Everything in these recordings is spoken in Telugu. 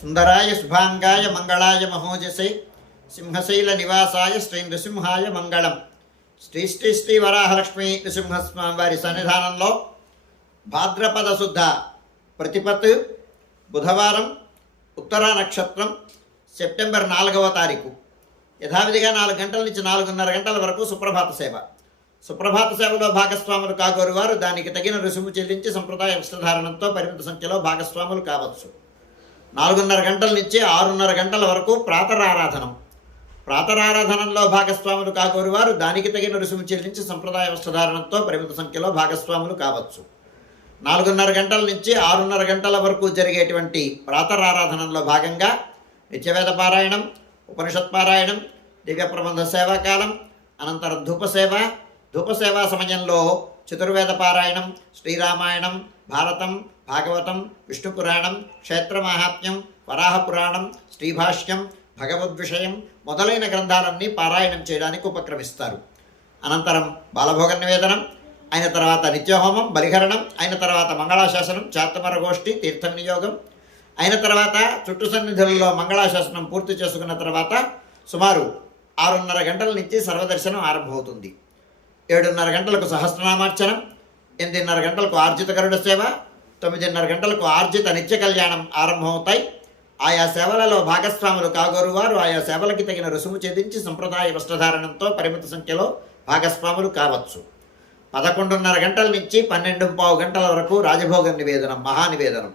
సుందరాయ శుభాంగాయ మంగళాయ మహోజసే సింహశైల నివాసాయ శ్రీ నృసింహాయ మంగళం. శ్రీ శ్రీ శ్రీ వరాహలక్ష్మీ నృసింహస్వామి వారి సన్నిధానంలో భాద్రపద శుద్ధ ప్రతిపత్ బుధవారం ఉత్తరా నక్షత్రం సెప్టెంబర్ 4వ తారీఖు యథావిధిగా 4 గంటల నుంచి 4:30 గంటల వరకు సుప్రభాత సేవ. సుప్రభాత సేవలో భాగస్వాములు కాగోరు వారు దానికి తగిన రుసుము చెల్లించి సంప్రదాయ వస్త్రధారణంతో పరిమిత సంఖ్యలో భాగస్వాములు కావచ్చు. 4:30 గంటల నుంచి 6:30 గంటల వరకు ప్రాతరారాధనం. ప్రాతరారాధనంలో భాగస్వాములు కాగోరు వారు దానికి తగిన రుసుము చెల్లించి సంప్రదాయ వస్త్రధారణంతో పరిమిత సంఖ్యలో భాగస్వాములు కావచ్చు. 4:30 గంటల నుంచి 6:30 గంటల వరకు జరిగేటువంటి ప్రాతరారాధనంలో భాగంగా నిత్యవేద పారాయణం, ఉపనిషత్ పారాయణం, దివ్య ప్రబంధ సేవాకాలం, అనంతరం ధూపసేవా సమయంలో చతుర్వేద పారాయణం, శ్రీరామాయణం, భారతం, భాగవతం, విష్ణు పురాణం, క్షేత్ర మాహాత్మ్యం, వరాహ పురాణం, శ్రీభాష్యం, భగవద్విషయం మొదలైన గ్రంథాలన్నీ పారాయణం చేయడానికి ఉపక్రమిస్తారు. అనంతరం బాలభోగ నివేదనం అయిన తర్వాత నిత్యహోమం, బలిహరణం అయిన తర్వాత మంగళాశాసనం, చాత్తమర గోష్ఠి, తీర్థ వినియోగం అయిన తర్వాత చుట్టు సన్నిధులలో మంగళాశాసనం పూర్తి చేసుకున్న తర్వాత సుమారు 6:30 గంటల నుంచి సర్వదర్శనం ఆరంభమవుతుంది. 7:30 గంటలకు సహస్రనామార్చనం, 8:30 గంటలకు ఆర్జిత గరుడ సేవ, 9:30 గంటలకు ఆర్జిత నిత్య కళ్యాణం ఆరంభమవుతాయి. ఆయా సేవలలో భాగస్వాములు కాగోరు వారు ఆయా సేవలకి తగిన రుసుము చెల్లించి సంప్రదాయ వస్త్రధారణంతో పరిమిత సంఖ్యలో భాగస్వాములు కావచ్చు. 11:30 గంటల నుంచి 12:15 గంటల వరకు రాజభోగ నివేదనం, మహానివేదనం.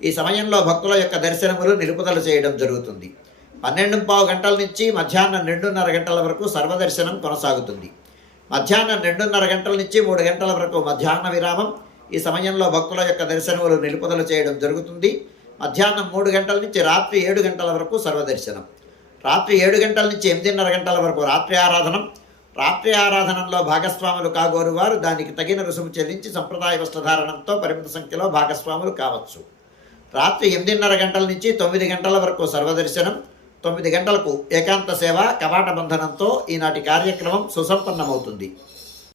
ఈ సమయంలో భక్తుల యొక్క దర్శనములు నిలుపుదల చేయడం జరుగుతుంది. 12:15 గంటల నుంచి మధ్యాహ్నం 2:30 గంటల వరకు సర్వదర్శనం కొనసాగుతుంది. మధ్యాహ్నం 2:30 గంటల నుంచి 3 గంటల వరకు మధ్యాహ్న విరామం. ఈ సమయంలో భక్తుల యొక్క దర్శనములు నిలుపుదల చేయడం జరుగుతుంది. మధ్యాహ్నం 3 గంటల నుంచి రాత్రి 7 గంటల వరకు సర్వదర్శనం. రాత్రి 7 గంటల నుంచి 8:30 గంటల వరకు రాత్రి ఆరాధనం. రాత్రి ఆరాధనంలో భాగస్వాములు కాగోరు వారు దానికి తగిన రుసుము చెల్లించి సంప్రదాయ వస్త్రధారణంతో పరిమిత సంఖ్యలో భాగస్వాములు కావచ్చు. రాత్రి 8:30 గంటల నుంచి 9 గంటల వరకు సర్వదర్శనం. 9 గంటలకు ఏకాంత సేవ కవాట బంధనంతో ఈనాటి కార్యక్రమం సుసంపన్నమవుతుంది.